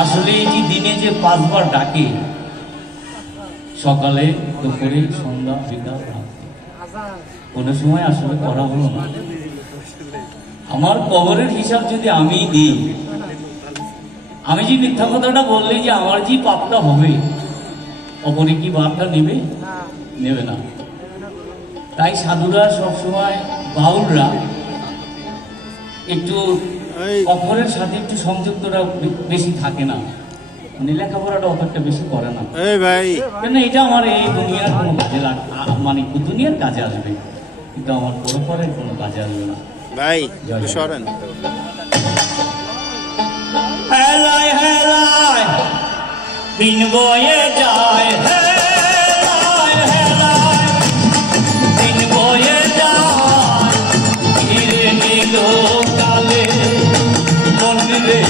আসলে এই যে দিনে যে 5 বার ডাকে, সকালে, দুপুরে, সন্ধ্যা, বিকাল, রাত্রে, কোনো সময় আসলে করা হলো না। আমার কবরের হিসাব যদি আমি দিই, আমি যে মিথ্যা কথাটা বললে যে আমার যে পাপটা হবে, অপরে কি বারটা নেবে? নেবে না। তাই সাধুরা সবসময়, বাউলরা একটু অপরের সাথে একটু সংযুক্তটা বেশি থাকে না, মানে লেখাপড়াটা অতটা বেশি করে না। কেন এটা আমার এই দুনিয়ার কোনো কাজে মানে দুনিয়ার কাজে আসবে, কিন্তু আমার পরপরের কোনো কাজে আসবে না। ভাই সরেন। হেলায় হেলায় দিন বয়ে যায়, হেলায় হেলায় দিন বয়ে যায়, ধীরে নিল কালে মন্দিরে